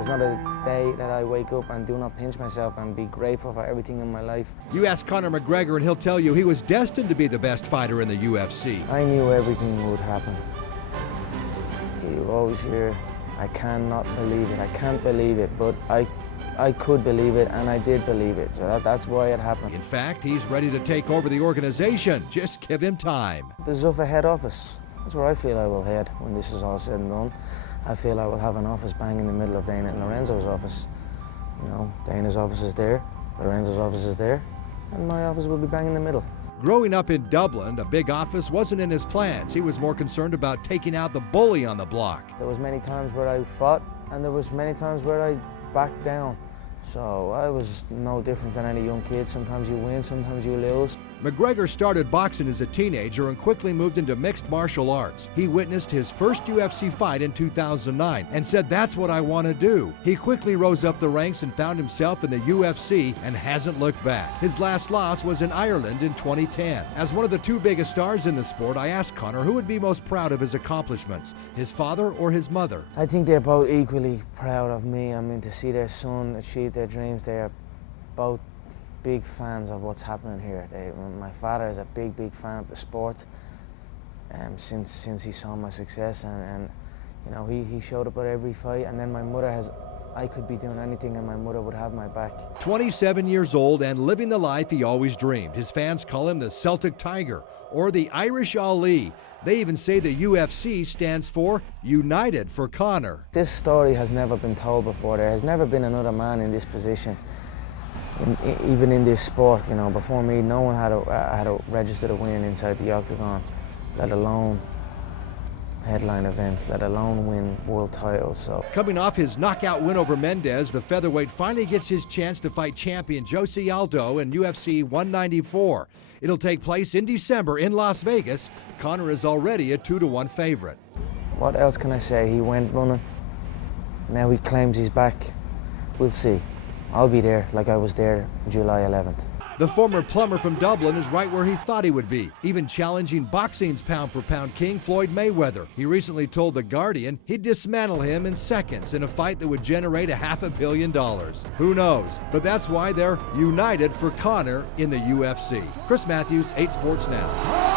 There's not a day that I wake up and do not pinch myself and be grateful for everything in my life. You ask Conor McGregor and he'll tell you he was destined to be the best fighter in the UFC. I knew everything would happen. You always hear, I cannot believe it, I can't believe it, but I could believe it, and I did believe it, so that's why it happened. In fact, he's ready to take over the organization. Just give him time. The Zuffa head office, that's where I feel I will head when this is all said and done. I feel I will have an office bang in the middle of Dana and Lorenzo's office. You know, Dana's office is there, Lorenzo's office is there, and my office will be bang in the middle. Growing up in Dublin, a big office wasn't in his plans. He was more concerned about taking out the bully on the block. There was many times where I fought, and there was many times where I backed down. So I was no different than any young kid. Sometimes you win, sometimes you lose. McGregor started boxing as a teenager and quickly moved into mixed martial arts. He witnessed his first UFC fight in 2009 and said, "That's what I want to do." He quickly rose up the ranks and found himself in the UFC and hasn't looked back. His last loss was in Ireland in 2010. As one of the two biggest stars in the sport, I asked Conor who would be most proud of his accomplishments, his father or his mother. I think they're both equally proud of me. I mean, to see their son achieve their dreams, they are both big fans of what's happening here. My father is a big fan of the sport since he saw my success, and you know, he showed up at every fight. And then my mother has, I could be doing anything and my mother would have my back. 27 years old and living the life he always dreamed. His fans call him the Celtic Tiger or the Irish Ali. They even say the UFC stands for United for Conor. This story has never been told before. There has never been another man in this position. Even in this sport, you know, before me, no one had a registered a win inside the octagon, let alone headline events, let alone win world titles. So, coming off his knockout win over Mendez, the featherweight finally gets his chance to fight champion Jose Aldo in UFC 194. It'll take place in December in Las Vegas. Conor is already a 2-1 favorite. What else can I say? He went running. Now he claims he's back. We'll see. I'll be there like I was there July 11th. The former plumber from Dublin is right where he thought he would be, even challenging boxing's pound-for-pound king Floyd Mayweather. He recently told The Guardian he'd dismantle him in seconds in a fight that would generate $500 million. Who knows? But that's why they're united for Conor in the UFC. Chris Matthews, 8 Sports Now.